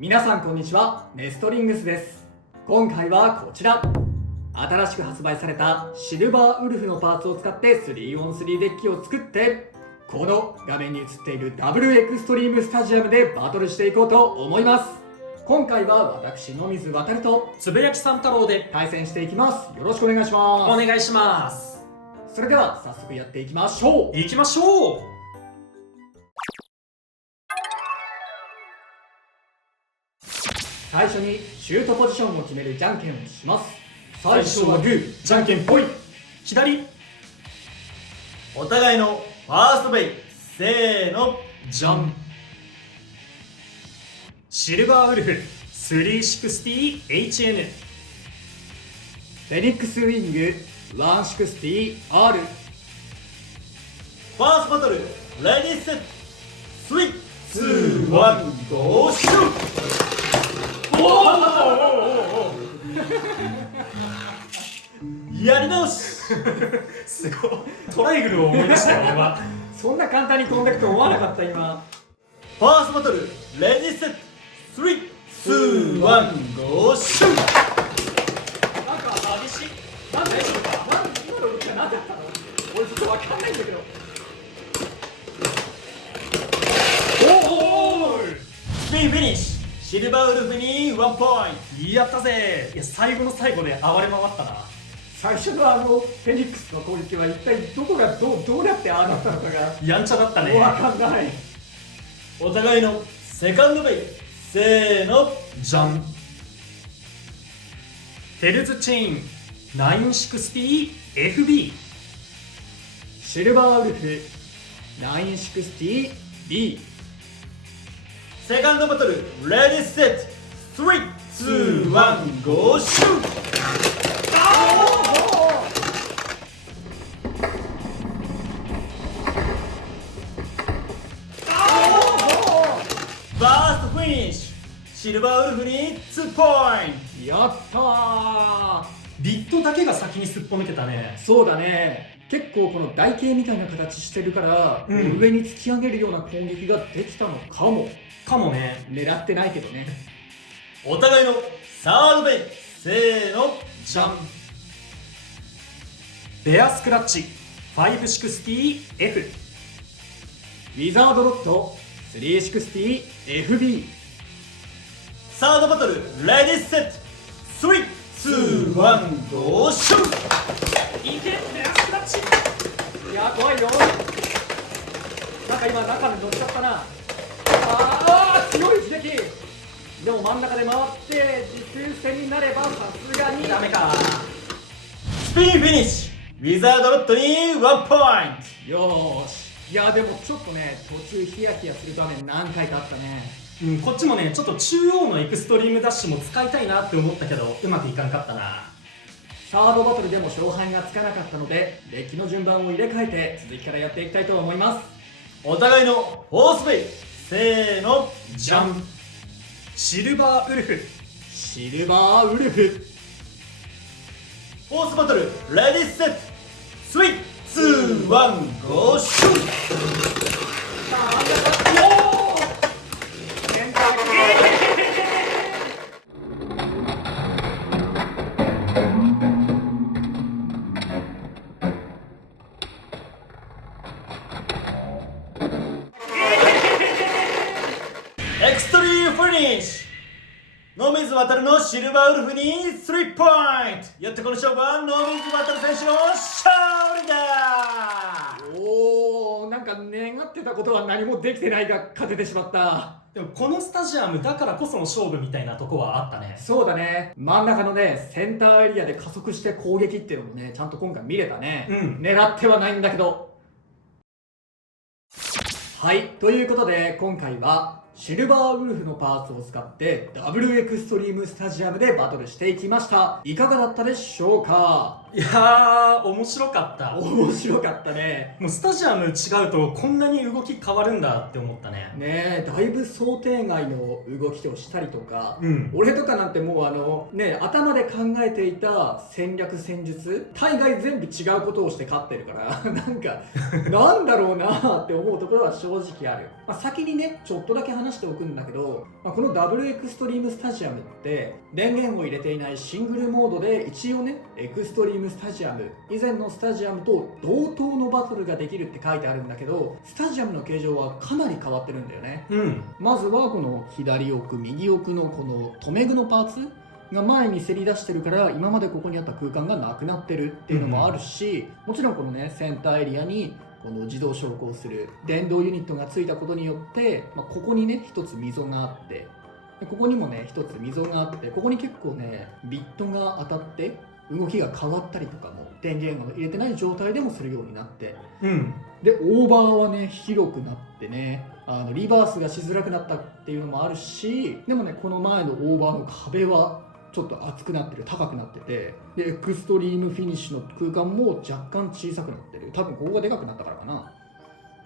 皆さんこんにちは、ネストリングスです。今回はこちら、新しく発売されたシルバーウルフのパーツを使って 3on3 デッキを作って、この画面に映っているダブルエクストリームスタジアムでバトルしていこうと思います。今回は私野水航とつぶやきさん太郎で対戦していきます。よろしくお願いします。お願いします。それでは早速やっていきましょう。行きましょう。最初にシュートポジションを決めるじゃんけんをします。最初はグー、じゃんけんぽい。左、お互いのファーストベイ、せーの、じゃん。シルバーウルフ 360HN、 フェニックスウィング 160R。 ファーストバトル、レディーセット、3、2、1、ゴーシュー。やり直し。すごい。トライグルを思い出したよ今。そんな簡単に飛んでくと思わなかった今。ファーストバトル、レディーセット、3、2、1、ゴーシュー。なんか激しい。なんで今の動きは何だったの？俺ちょっとわかんないんだけど。おースピンフィニッシュ。シルバーウルフに1ポイント。やったぜ。いや最後の最後で暴れ回ったな。最初のフェニックスの攻撃は一体どこがどうやってああなったのかがやんちゃだったね。わかんない。お互いのセカンドベイ、せーの、じゃん。ヘルズチェイン 960FB、 シルバーウルフ 960B。 セカンドバトル、レディーセット、3、2、1、ゴーシュー。ファーストフィニッシュ。シルバーウルフに2ポインやったー。ビットだけが先にすっぽ抜けたね。そうだね。結構この台形みたいな形してるから、上に突き上げるような攻撃ができたのかも。かもね。狙ってないけどね。ト。お互いのサードベイ、せーの、じゃん。ベアスクラッチ 560F、 ウィザードロット 360FB。 サードバトル、レディーセット、3、2、1、ゴーシュー。いけベアスクラッチ。いや怖いよ。なんか今中に乗っちゃったな。あー強い刺激。でも真ん中で回って持久戦になればさすがにダメか。スピンフィニッシュ。ウィザードロットに1ポインよーし。いやでもちょっとね途中ヒヤヒヤする場面何回かあったね。こっちもねちょっと中央のエクストリームダッシュも使いたいなって思ったけどうまくいかんかったな。サードバトルでも勝敗がつかなかったのでデッキの順番を入れ替えて続きからやっていきたいと思います。ト。お互いのフォースベイ、せーの、じゃん。シルバーウルフシルバーウルフ。フォースバトル、レディーセット、3、2、1、ゴーシュー。エクストリームフィニッシュ。野水航のシルバーウルフに3ポイント。よってこの勝負は野水航選手の勝利だ。おー、なんか願ってたことは何もできてないが勝ててしまった。でもこのスタジアムだからこその勝負みたいなとこはあったね。そうだね。真ん中のねセンターエリアで加速して攻撃っていうのもねちゃんと今回見れたね。狙ってはないんだけど。はい、ということで今回はシルバーウルフのパーツを使ってダブルエクストリームスタジアムでバトルしていきました。いかがだったでしょうか？いやー面白かった。面白かったね。もうスタジアム違うとこんなに動き変わるんだって思ったね。ねえ、だいぶ想定外の動きをしたりとか、うん俺とかなんてもう頭で考えていた戦略戦術大概全部違うことをして勝ってるからなんかなんだろうなって思うところは正直ある。先にねちょっとだけ話しておくんだけど、このダブルエクストリームスタジアムって電源を入れていないシングルモードで一応ねエクストリームスタジアム以前のスタジアムと同等のバトルができるって書いてあるんだけど、スタジアムの形状はかなり変わってるんだよね。まずはこの左奥右奥のこの留め具のパーツが前にせり出してるから今までここにあった空間がなくなってるっていうのもあるし、もちろんこのねセンターエリアにこの自動昇降する電動ユニットがついたことによって、ここにね一つ溝があって、でここにもね一つ溝があって、ここに結構ねビットが当たって動きが変わったりとかも電源を入れてない状態でもするようになって、でオーバーはね広くなってねリバースがしづらくなったっていうのもあるし、でもねこの前のオーバーの壁はちょっと厚くなってる、高くなってて、でエクストリームフィニッシュの空間も若干小さくなってる。多分ここがでかくなったからかな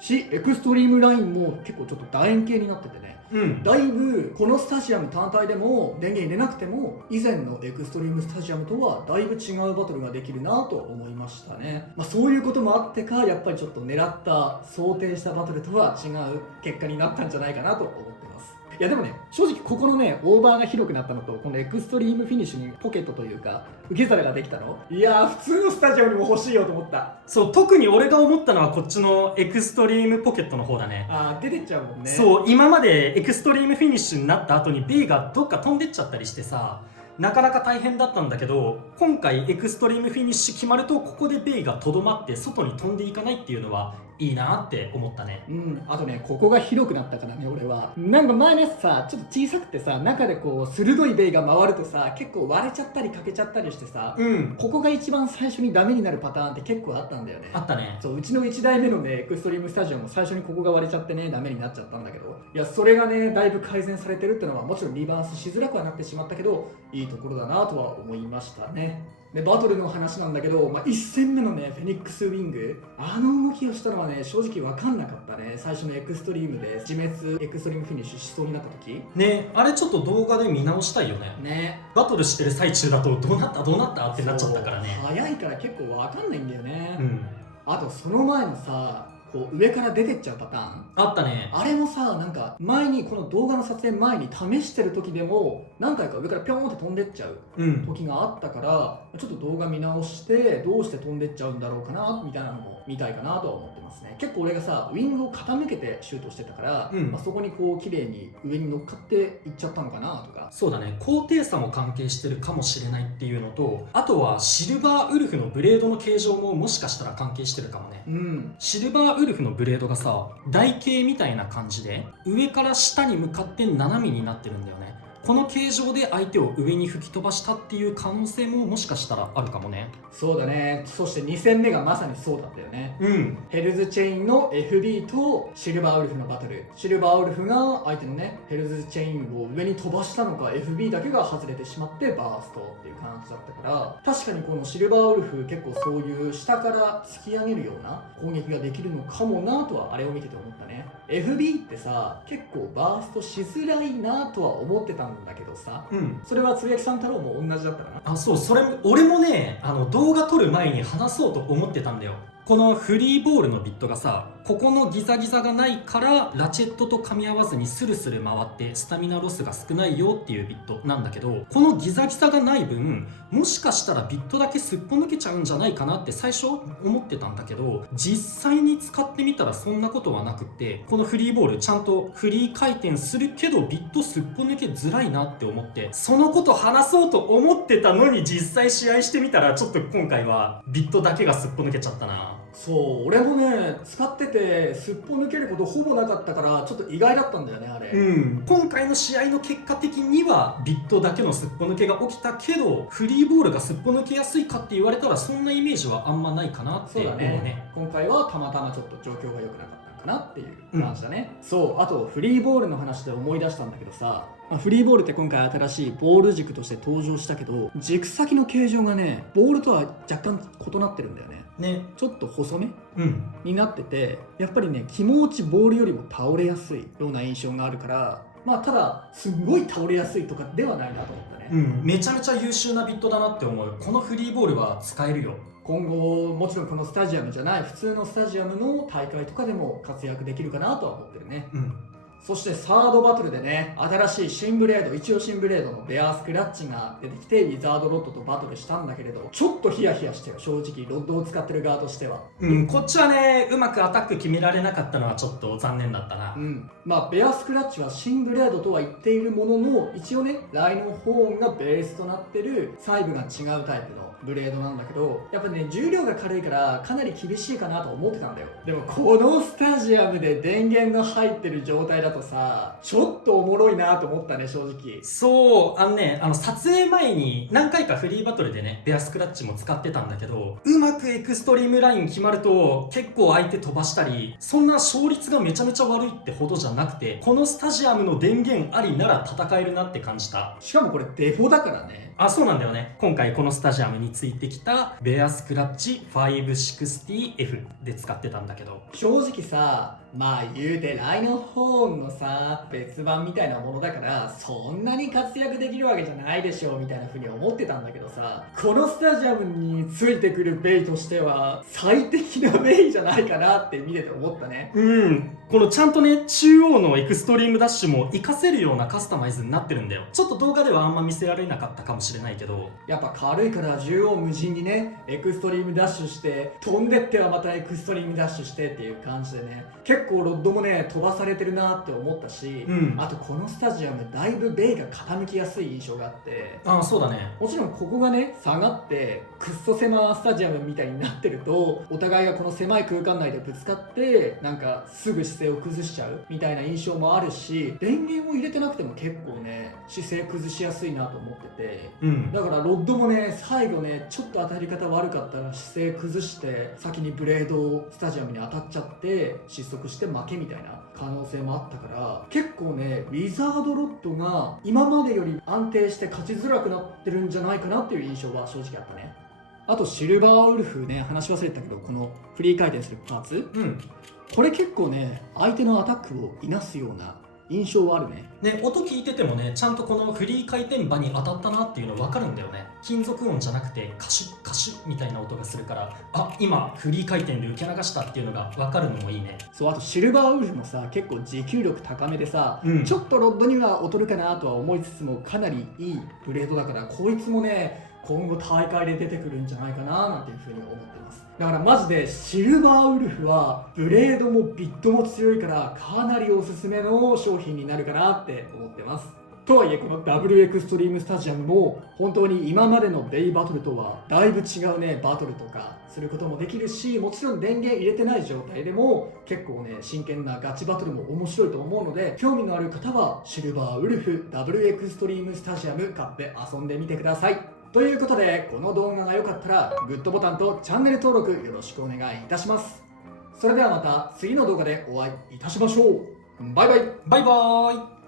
し、エクストリームラインも結構ちょっと楕円形になっててね、だいぶこのスタジアム単体でも電源入れなくても以前のエクストリームスタジアムとはだいぶ違うバトルができるなと思いましたね。そういうこともあってかやっぱりちょっと狙った想定したバトルとは違う結果になったんじゃないかなと思ってます。いやでもね正直ここのねオーバーが広くなったのとこのエクストリームフィニッシュにポケットというか受け皿ができたの、いや普通のスタジアムにも欲しいよと思った。そう、特に俺が思ったのはこっちのエクストリームポケットの方だね。出てっちゃうもんね。そう、今までエクストリームフィニッシュになった後にベイがどっか飛んでっちゃったりしてさ、なかなか大変だったんだけど、今回エクストリームフィニッシュ決まるとここでベイがとどまって外に飛んでいかないっていうのはいいなって思ったね。あとねここが広くなったからね。俺はなんか前のやつさちょっと小さくてさ、中でこう鋭いベイが回るとさ結構割れちゃったり欠けちゃったりしてさ、ここが一番最初にダメになるパターンって結構あったんだよね。あったね。そう、うちの1台目のねエクストリームスタジオも最初にここが割れちゃってねダメになっちゃったんだけど、いやそれがねだいぶ改善されてるってのはもちろんリバースしづらくはなってしまったけどいいところだなとは思いましたね。でバトルの話なんだけど、1戦目のねフェニックスウィング動きをしたのはね正直分かんなかったね。最初のエクストリームで自滅エクストリームフィニッシュしそうになった時ね、あれちょっと動画で見直したいよね。バトルしてる最中だとどうなったってなっちゃったからね。早いから結構分かんないんだよね。あとその前のさこう上から出てっちゃうパターンあったね。あれもさなんか前にこの動画の撮影前に試してる時でも何回か上からピョーンって飛んでっちゃう時があったから、ちょっと動画見直してどうして飛んでっちゃうんだろうかなみたいなのも見たいかなとは思ってますね。結構俺がさウィングを傾けてシュートしてたから、そこにこう綺麗に上に乗っかっていっちゃったのかなとか。そうだね、高低差も関係してるかもしれないっていうのと、あとはシルバーウルフのブレードの形状ももしかしたら関係してるかもね。シルバーウルフのブレードがさ台形みたいな感じで上から下に向かって斜めになってるんだよね。この形状で相手を上に吹き飛ばしたっていう可能性ももしかしたらあるかもね。そうだね。そして2戦目がまさにそうだったよね。ヘルズチェインの FB とシルバーウルフのバトル。シルバーウルフが相手のねヘルズチェインを上に飛ばしたのか FB だけが外れてしまってバーストっていう感じだったから、確かにこのシルバーウルフ結構そういう下から突き上げるような攻撃ができるのかもなとはあれを見てて思ったね。FB ってさ結構バーストしづらいなとは思ってたんだけどさ、それはつぶやきさん太郎も同じだったかな。そう、それ俺もね動画撮る前に話そうと思ってたんだよ。このフリーボールのビットがさここのギザギザがないからラチェットと噛み合わずにスルスル回ってスタミナロスが少ないよっていうビットなんだけど、このギザギザがない分もしかしたらビットだけすっぽ抜けちゃうんじゃないかなって最初思ってたんだけど、実際に使ってみたらそんなことはなくって、このフリーボールちゃんとフリー回転するけどビットすっぽ抜けづらいなって思って、そのこと話そうと思ってたのに実際試合してみたらちょっと今回はビットだけがすっぽ抜けちゃったな。そう俺もね使っててすっぽ抜けることほぼなかったからちょっと意外だったんだよねあれ。今回の試合の結果的にはビットだけのすっぽ抜けが起きたけど、フリーボールがすっぽ抜けやすいかって言われたらそんなイメージはあんまないかなって思うね。今回はたまたまちょっと状況が良くなかったかなっていう感じだね。そう、あとフリーボールの話で思い出したんだけどさ、フリーボールって今回新しいボール軸として登場したけど、軸先の形状がねボールとは若干異なってるんだよね。ちょっと細めになってて、やっぱりね気持ちボールよりも倒れやすいような印象があるから、ただすごい倒れやすいとかではないなと思ったね。めちゃめちゃ優秀なビットだなって思う。このフリーボールは使えるよ。今後もちろんこのスタジアムじゃない普通のスタジアムの大会とかでも活躍できるかなとは思ってるね。そしてサードバトルでね、新しい新ブレード、一応新ブレードのベアスクラッチが出てきてウィザードロッドとバトルしたんだけれど、ちょっとヒヤヒヤしてよ、正直ロッドを使ってる側としては。こっちはねうまくアタック決められなかったのはちょっと残念だったな。ベアスクラッチは新ブレードとは言っているものの、一応ねライノンホーンがベースとなってる細部が違うタイプのブレードなんだけど、やっぱね重量が軽いからかなり厳しいかなと思ってたんだよ。でもこのスタジアムで電源の入ってる状態だとさ、ちょっとおもろいなと思ったね、正直。そう、撮影前に何回かフリーバトルでねベアスクラッチも使ってたんだけど、うまくエクストリームライン決まると結構相手飛ばしたり、そんな勝率がめちゃめちゃ悪いってほどじゃなくて、このスタジアムの電源ありなら戦えるなって感じた。しかもこれデフォだからね。そうなんだよね。今回このスタジアムについてきたベアスクラッチ 560F で使ってたんだけど、正直さ、言うてライノンホーンのさ別版みたいなものだからそんなに活躍できるわけじゃないでしょうみたいな風に思ってたんだけどさ、このスタジアムについてくるベイとしては最適なベイじゃないかなって見てて思ったね。このちゃんとね中央のエクストリームダッシュも活かせるようなカスタマイズになってるんだよ。ちょっと動画ではあんま見せられなかったかもしれないけど、やっぱ軽いから縦横無尽にねエクストリームダッシュして飛んでってはまたエクストリームダッシュしてっていう感じでね、結構ロッドもね飛ばされてるなって思ったし、あとこのスタジアムだいぶベイが傾きやすい印象があって、そうだね。もちろんここがね下がってくっそ狭スタジアムみたいになってると、お互いがこの狭い空間内でぶつかってなんかすぐ姿勢を崩しちゃうみたいな印象もあるし、電源を入れてなくても結構ね姿勢崩しやすいなと思ってて、だからロッドもね最後ねちょっと当たり方悪かったら姿勢崩して先にブレードをスタジアムに当たっちゃって失速して負けみたいな可能性もあったから、結構ねウィザードロッドが今までより安定して勝ちづらくなってるんじゃないかなっていう印象は正直あったね。あとシルバーウルフね話し忘れてたけど、このフリー回転するパーツ、これ結構ね相手のアタックをいなすような印象はあるね。音聞いててもねちゃんとこのフリー回転場に当たったなっていうの分かるんだよね。金属音じゃなくてカシュッカシュッみたいな音がするから、今フリー回転で受け流したっていうのが分かるのもいいね。そう、あとシルバーウルフもさ結構持久力高めでさ、ちょっとロッドには劣るかなとは思いつつもかなりいいブレードだから、こいつもね今後大会で出てくるんじゃないかななんていうふうに思ってます。だからマジでシルバーウルフはブレードもビットも強いからかなりおすすめの商品になるかなって思ってます。とはいえこのダブルエクストリームスタジアムも本当に今までのベイバトルとはだいぶ違うねバトルとかすることもできるし、もちろん電源入れてない状態でも結構ね真剣なガチバトルも面白いと思うので、興味のある方はシルバーウルフダブルエクストリームスタジアム買って遊んでみてください。ということでこの動画が良かったらグッドボタンとチャンネル登録よろしくお願いいたします。それではまた次の動画でお会いいたしましょう。バイバイ。バイバーイ。